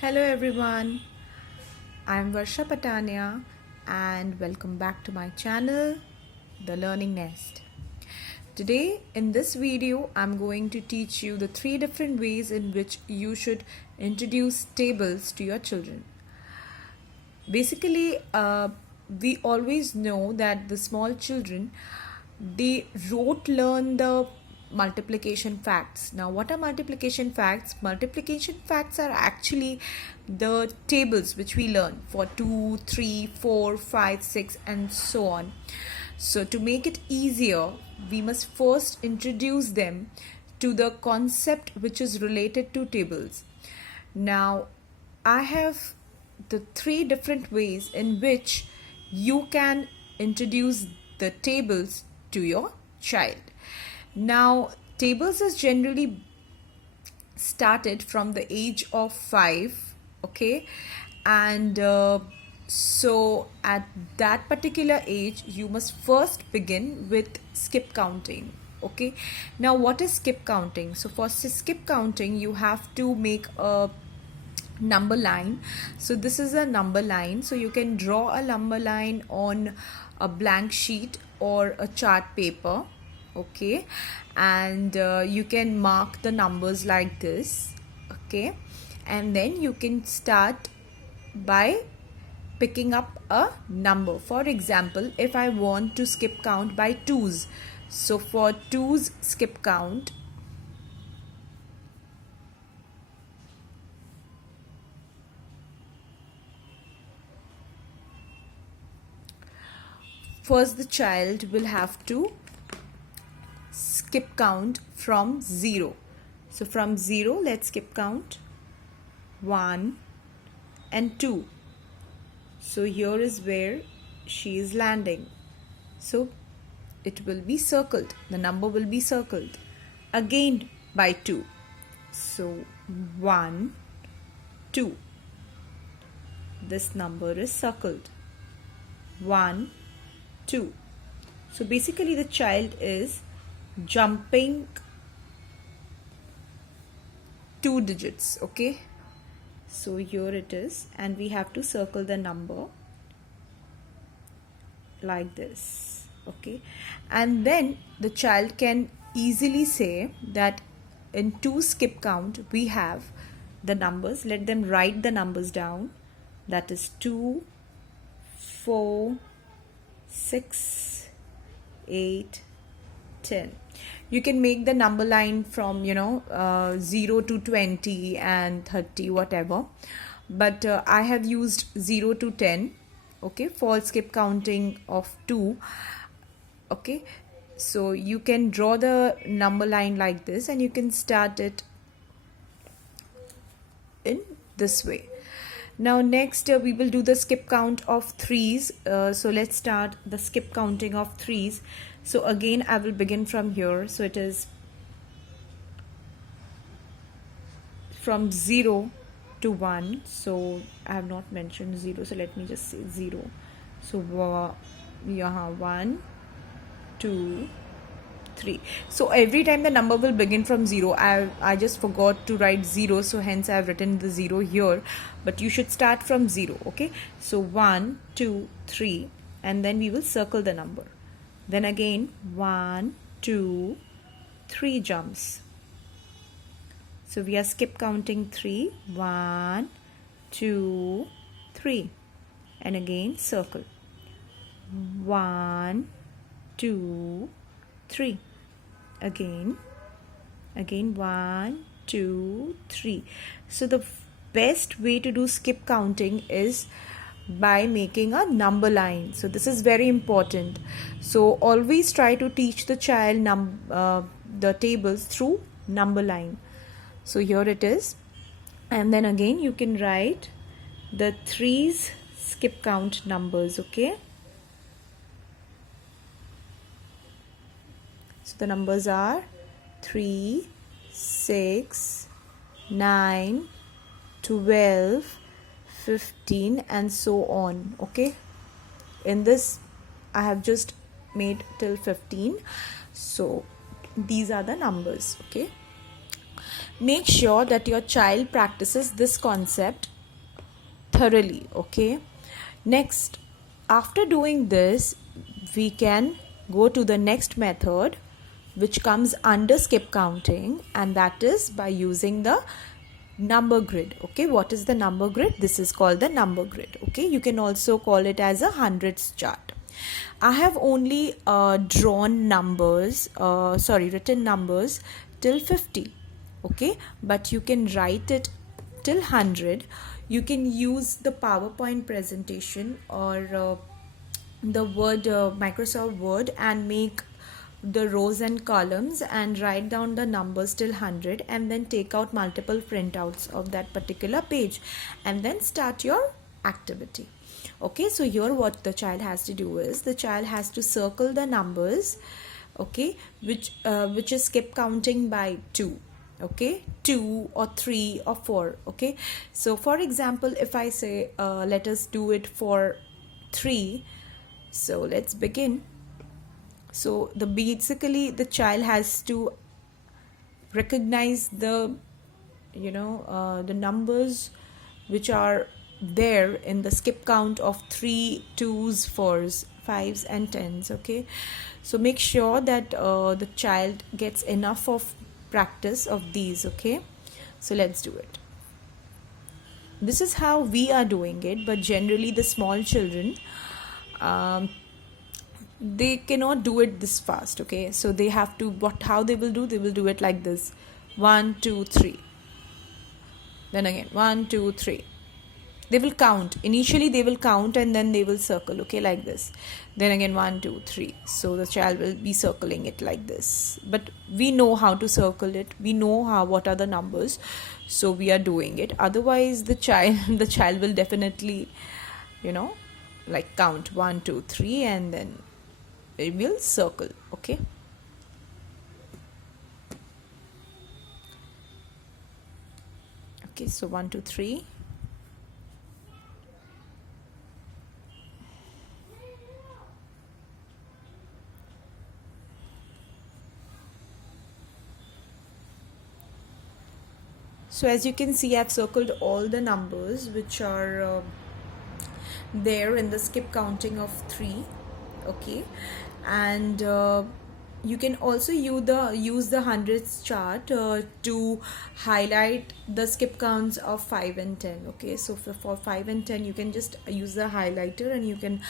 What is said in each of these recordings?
Hello everyone, I'm Varsha Patania and welcome back to my channel, The Learning Nest. Today in this video, I'm going to teach you the 3 different ways in which you should introduce tables to your children. Basically, we always know that the small children, they rote learn the multiplication facts. Now, what are multiplication facts? Multiplication facts are actually the tables which we learn for 2, 3, 4, 5, 6 and so on. So to make it easier, we must first introduce them to the concept which is related to tables. Now, I have the 3 different ways in which you can introduce the tables to your child. Now, tables is generally started from the age of 5, okay, and so at that particular age you must first begin with skip counting. Okay, now what is skip counting? So for skip counting you have to make a number line. So this is a number line, so you can draw a number line on a blank sheet or a chart paper. Okay, and you can mark the numbers like this. Okay, and then you can start by picking up a number. For example, if I want to skip count by 2's, so for 2's skip count, first the child will have to skip count from 0. So from 0, let's skip count 1 and 2. So here is where she is landing. So it will be circled. The number will be circled. Again by 2. So 1, 2. This number is circled. 1, 2. So basically the child is jumping 2 digits. Okay, so here it is, and we have to circle the number like this. Okay, and then the child can easily say that in 2 skip count we have the numbers. Let them write the numbers down. That is 2, 4, 6, 8, 10. You can make the number line from 0 to 20 and 30, whatever, but I have used 0 to 10, okay, for skip counting of 2. Okay, so you can draw the number line like this and you can start it in this way. Now next we will do the skip count of 3's. So let's start the skip counting of 3's. So again I will begin from here. So it is from 0 to 1. So I have not mentioned 0, so let me just say 0. So 1, 2, 3. So every time the number will begin from 0. I just forgot to write 0, so hence I have written the 0 here, but you should start from 0. Okay, so 1, 2, 3, and then we will circle the number. Then again 1, 2, 3 jumps. So we are skip counting 3. 1, 2, 3, and again circle. 1, 2, 3. Again 1, 2, 3. So the best way to do skip counting is by making a number line. So this is very important. So always try to teach the child the tables through number line. So here it is, and then again you can write the 3's skip count numbers. Okay, so the numbers are 3, 6, 9, 12, 15 and so on. Okay, in this I have just made till 15. So these are the numbers. Okay, make sure that your child practices this concept thoroughly. Okay, next, after doing this, we can go to the next method which comes under skip counting, and that is by using the number grid. Okay, what is the number grid? This is called the number grid. Okay, you can also call it as a hundreds chart. I have only written numbers till 50. Okay, but you can write it till 100. You can use the PowerPoint presentation or the Microsoft Word, and make the rows and columns and write down the numbers till 100, and then take out multiple printouts of that particular page, and then start your activity. Okay, so here what the child has to do is, the child has to circle the numbers, okay, which is skip counting by 2. Okay, 2 or 3 or 4. Okay, so for example, if I say let us do it for 3, so let's begin. So basically the child has to recognize the the numbers which are there in the skip count of 3, 2s, 4s, 5s and 10s. Okay, so make sure that the child gets enough of practice of these. Okay, so let's do it. This is how we are doing it, but generally the small children, they cannot do it this fast. Okay, so they have to, how they will do it like this: 1, 2, 3, then again 1, 2, 3. They will count. Initially they will count and then they will circle. Okay, like this. Then again 1, 2, 3. So the child will be circling it like this. But we know how to circle it. We know what are the numbers. So we are doing it. Otherwise the child will definitely, like count 1, 2, 3, and then it will circle. Okay. Okay, so 1, 2, 3. So as you can see, I've circled all the numbers which are there in the skip counting of 3. Okay, and you can also use the hundreds chart to highlight the skip counts of 5 and 10. Okay, so for 5 and 10 you can just use the highlighter and you can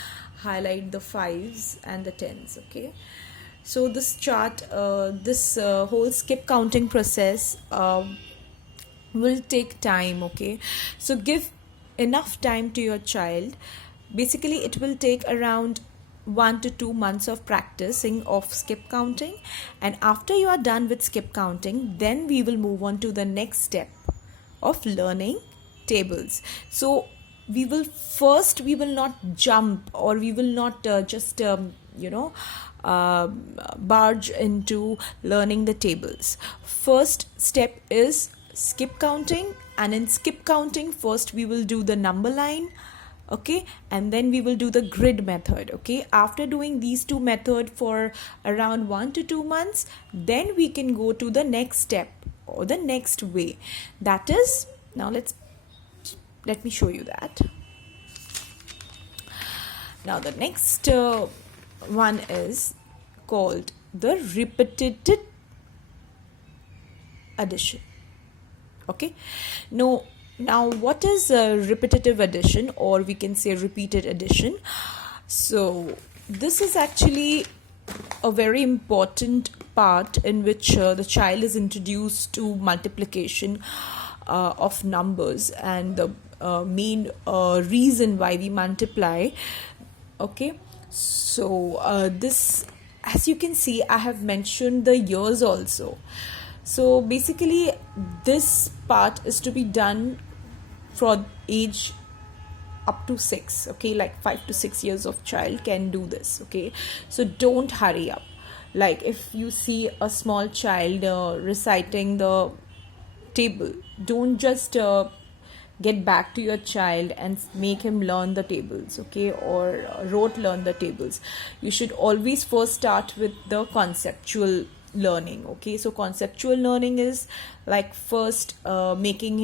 highlight the 5s and the 10s. Okay, so this chart, this whole skip counting process will take time. Okay, so give enough time to your child. Basically it will take around 1 to 2 months of practicing of skip counting, and after you are done with skip counting, then we will move on to the next step of learning tables. So we will not jump, or we will not just barge into learning the tables. First step is skip counting, and in skip counting first we will do the number line. Okay, and then we will do the grid method. Okay, after doing these two methods for around 1 to 2 months, then we can go to the next step or the next way. That is, now let me show you that. Now the next one is called the Repetiti Edition. Okay, now what is a repetitive addition, or we can say repeated addition? So this is actually a very important part in which the child is introduced to multiplication of numbers and the main reason why we multiply. Okay, so this, as you can see, I have mentioned the years also. So basically this part is to be done for age up to 6. Okay, like 5 to 6 years of child can do this. Okay, so don't hurry up. Like if you see a small child reciting the table, don't just get back to your child and make him learn the tables. Okay, or rote learn the tables. You should always first start with the conceptual learning. Okay, so conceptual learning is like first making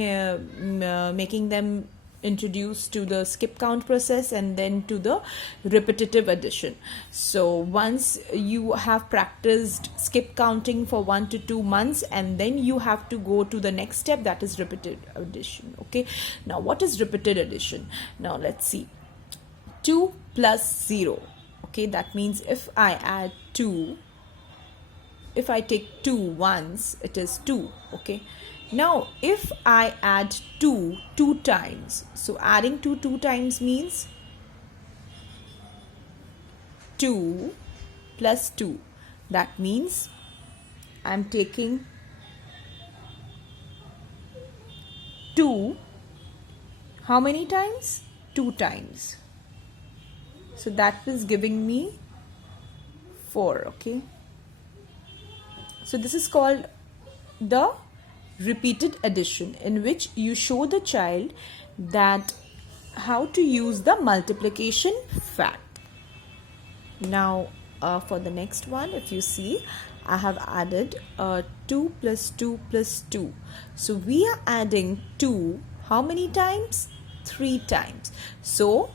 them introduced to the skip count process and then to the repetitive addition. So once you have practiced skip counting for 1 to 2 months, and then you have to go to the next step, that is repeated addition. Okay, now what is repeated addition? Now let's see. 2 plus 0. Okay, that means if I add 2, if I take 2 once, it is 2. Okay, now if I add 2 2 times, so adding 2 2 times means 2 plus 2. That means I'm taking 2 how many times? 2 times. So that is giving me 4. Okay, so this is called the repeated addition, in which you show the child that how to use the multiplication fact. Now for the next one, if you see, I have added 2 plus 2 plus 2. So we are adding 2 how many times? 3 times. So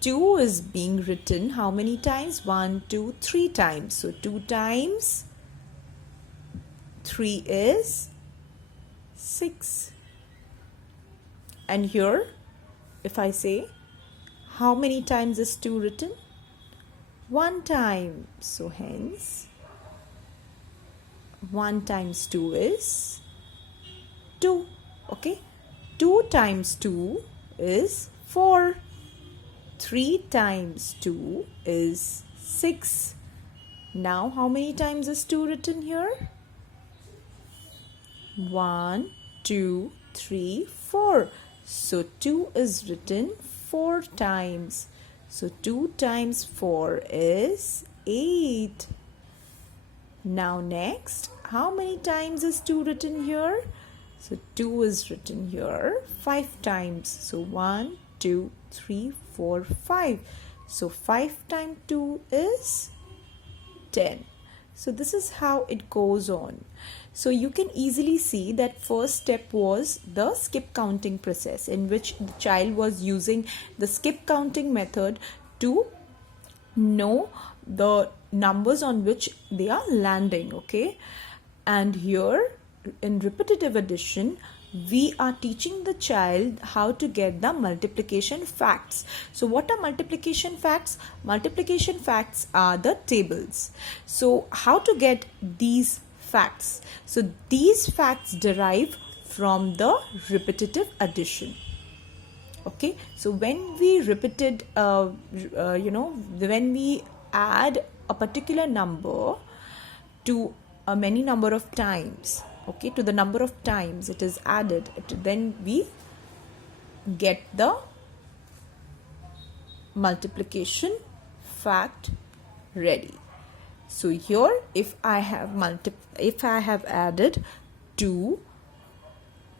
2 is being written how many times? 1 2 3 times. So 2 times 3 is 6. And here, if I say, how many times is 2 written? 1 time. So hence 1 times 2 is 2. Okay, 2 times 2 is 4. 3 times 2 is 6. Now how many times is 2 written here? 1 2 3 4. So 2 is written 4 times. So 2 times 4 is 8. Now next, how many times is 2 written here? So 2 is written here 5 times. So 1 2 3 4 5. So 5 times 2 is 10. So this is how it goes on. So you can easily see that first step was the skip counting process, in which the child was using the skip counting method to know the numbers on which they are landing. Okay, and here in repetitive addition, we are teaching the child how to get the multiplication facts. So what are multiplication facts? Multiplication facts are the tables. So how to get these facts? So these facts derive from the repetitive addition. Okay, so when we repeated when we add a particular number to a many number of times, okay, to the number of times it is added, then we get the multiplication fact ready. So here, if I have added 2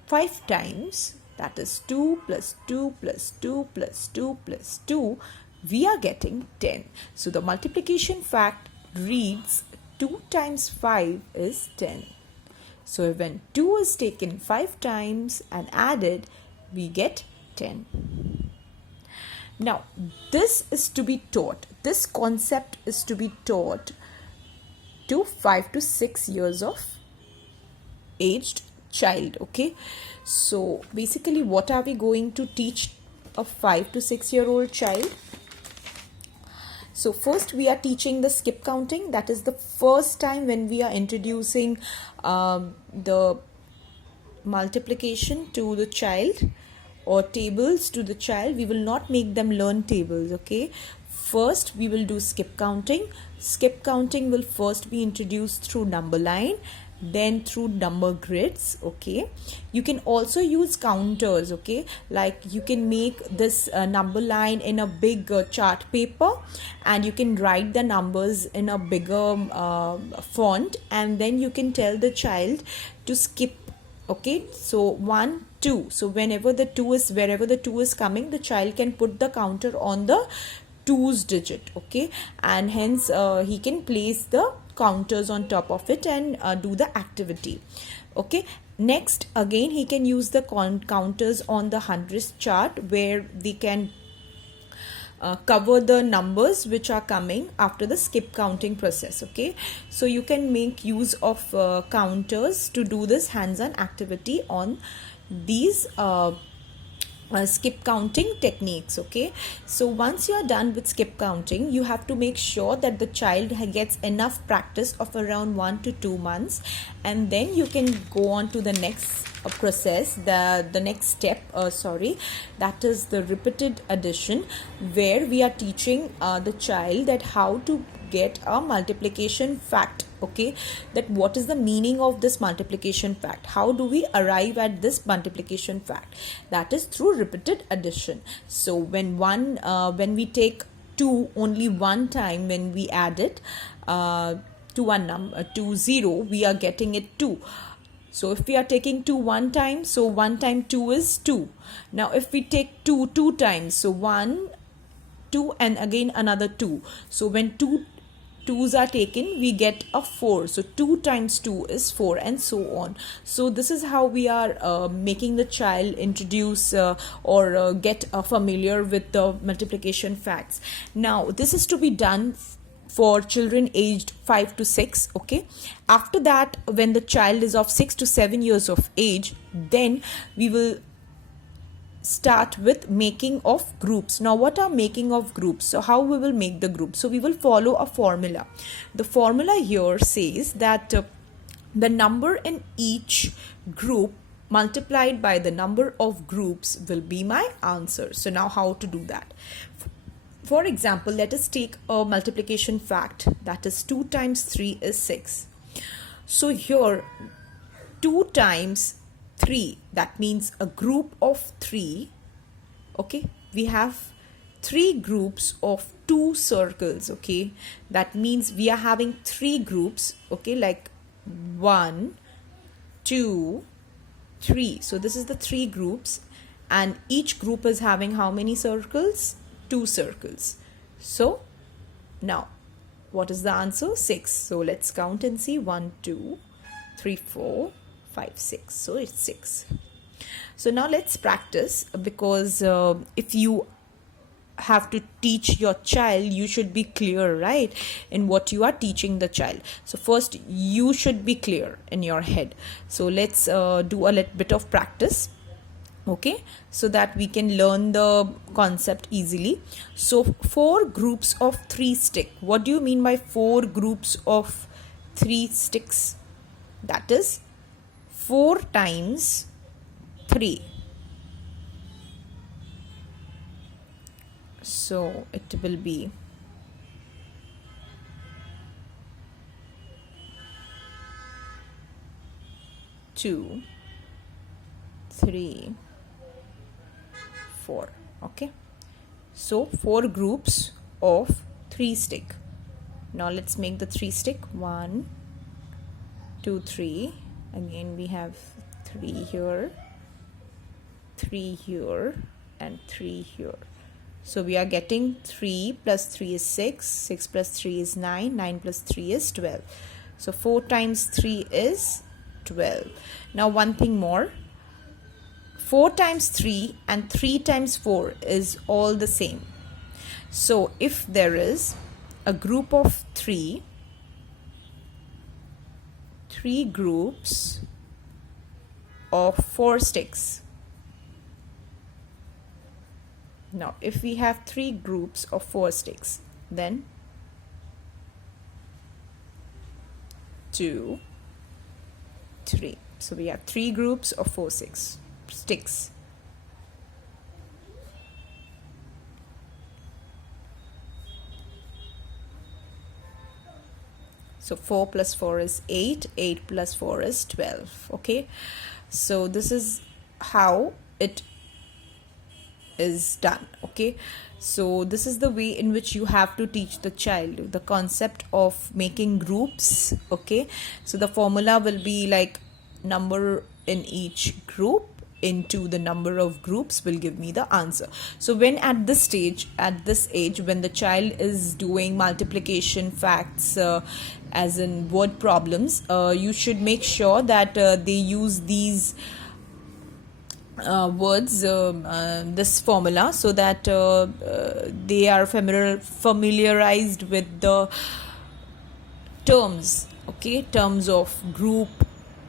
5 times, that is 2 plus 2 plus 2 plus 2 plus 2, we are getting 10. So the multiplication fact reads 2 times 5 is 10. So when 2 is taken 5 times and added, we get 10. Now, this is to be taught. This concept is to be taught to 5 to 6 years of aged child. Okay, so basically what are we going to teach a 5 to 6 year old child? So first we are teaching the skip counting. That is the first time when we are introducing the multiplication to the child or tables to the child. We will not make them learn tables. Okay, first we will do skip counting. Skip counting will first be introduced through number line, then through number grids. Okay, you can also use counters. Okay, like you can make this number line in a big chart paper, and you can write the numbers in a bigger font, and then you can tell the child to skip. Okay, so 1 2, so wherever the 2 is coming, the child can put the counter on the 2's digit. Okay, and hence he can place the counters on top of it and do the activity. Okay, next again he can use the counters on the hundreds chart, where they can cover the numbers which are coming after the skip counting process. Okay, so you can make use of counters to do this hands-on activity on these skip counting techniques. Okay, so once you are done with skip counting, you have to make sure that the child gets enough practice of around 1 to 2 months, and then you can go on to the next process, the next step, that is the repeated addition, where we are teaching the child that how to get a multiplication fact. Okay, that what is the meaning of this multiplication fact, how do we arrive at this multiplication fact, that is through repeated addition. So when we take 2 only one time, when we add it to a number to 0, we are getting it 2. So if we are taking 2 one time, so 1 time 2 is 2. Now if we take 2 two times, so 1, 2 and again another 2. So when 2 2's are taken, we get a 4. So 2 times 2 is 4, and so on. So this is how we are making the child introduce or get familiar with the multiplication facts. Now this is to be done for children aged 5 to 6. Okay, after that, when the child is of 6 to 7 years of age, then we will start with making of groups. Now what are making of groups? So how we will make the group? So we will follow a formula. The formula here says that the number in each group multiplied by the number of groups will be my answer. So now how to do that? For example, let us take a multiplication fact, that is 2 times 3 is 6. So here 2 times 3, that means a group of 3. Okay, we have 3 groups of 2 circles. Okay, that means we are having 3 groups. Okay, like 1, 2, 3. So this is the 3 groups, and each group is having how many circles? 2 circles. So now what is the answer? 6. So let's count and see. 1, 2, 3, 4, 5, 6. So it's 6. So now let's practice, because if you have to teach your child, you should be clear, right, in what you are teaching the child. So first you should be clear in your head. So let's do a little bit of practice. Okay, so that we can learn the concept easily. So 4 groups of 3 stick. What do you mean by 4 groups of 3 sticks? That is 4 times 3. So it will be 2, 3, 4. Okay, so 4 groups of 3 stick. Now let's make the 3 stick. 1, 2, 3. Again we have 3 here, 3 here, and 3 here. So we are getting 3 plus 3 is 6, 6 plus 3 is 9, 9 plus 3 is 12. So 4 times 3 is 12. Now one thing more, 4 times 3 and 3 times 4 is all the same. So if there is a group of 3 groups of 4 sticks. Now if we have 3 groups of 4 sticks, then 2, 3. So we have 3 groups of 4 sticks. So 4 plus 4 is 8, 8 plus 4 is 12. Okay, so this is how it is done. Okay, so this is the way in which you have to teach the child the concept of making groups. Okay, so the formula will be like number in each group into the number of groups will give me the answer. So when at this age, when the child is doing multiplication facts, as in word problems, you should make sure that they use these words, this formula, so that they are familiarized with the terms, okay, terms of group,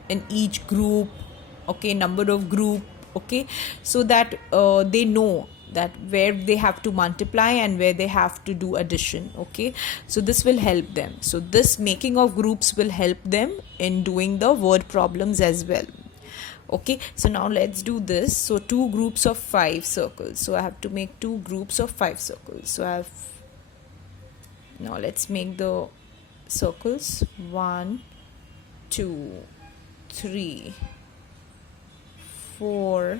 in each group, okay, number of group, okay, so that they know that where they have to multiply and where they have to do addition, okay. So this will help them. So this making of groups will help them in doing the word problems as well. Okay, so now let's do this. So 2 groups of 5 circles. So I have to make 2 groups of 5 circles. So now let's make the circles. 1, 2, 3, 4,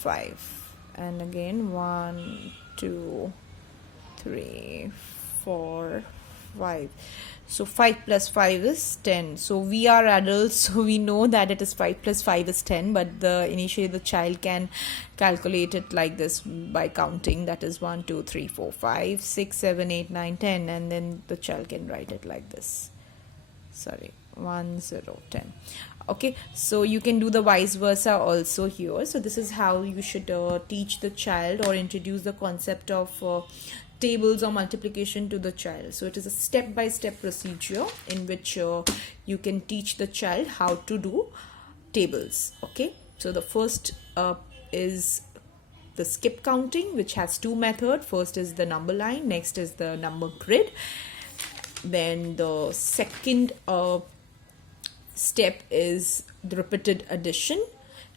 5, and again 1, 2, 3, 4, 5. So 5 plus 5 is 10. So we are adults, so we know that it is 5 plus 5 is 10, but initially the child can calculate it like this by counting, that is 1, 2, 3, 4, 5, 6, 7, 8, 9, 10, and then the child can write it like this. 1, 0, 10. Okay, so you can do the vice versa also here. So this is how you should teach the child or introduce the concept of tables or multiplication to the child. So it is a step-by-step procedure in which you can teach the child how to do tables. Okay, so the first is the skip counting, which has 2 methods. First is the number line, next is the number grid. Then the second step is the repeated addition,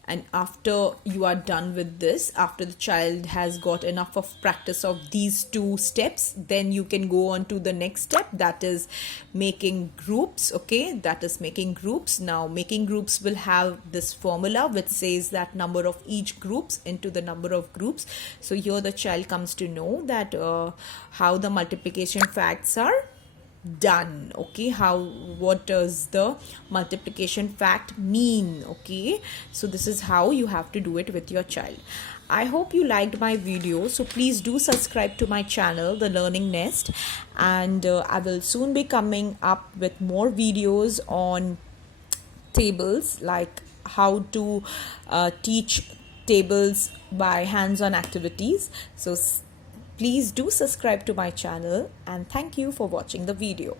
and after you are done with this, after the child has got enough of practice of these 2 steps, then you can go on to the next step, that is making groups. Okay, that is making groups. Now making groups will have this formula which says that number of each groups into the number of groups. So here the child comes to know that how the multiplication facts are done. Okay, what does the multiplication fact mean? Okay, so this is how you have to do it with your child. I hope you liked my video, so please do subscribe to my channel, The Learning Nest, and I will soon be coming up with more videos on tables, like how to teach tables by hands-on activities. So please do subscribe to my channel, and thank you for watching the video.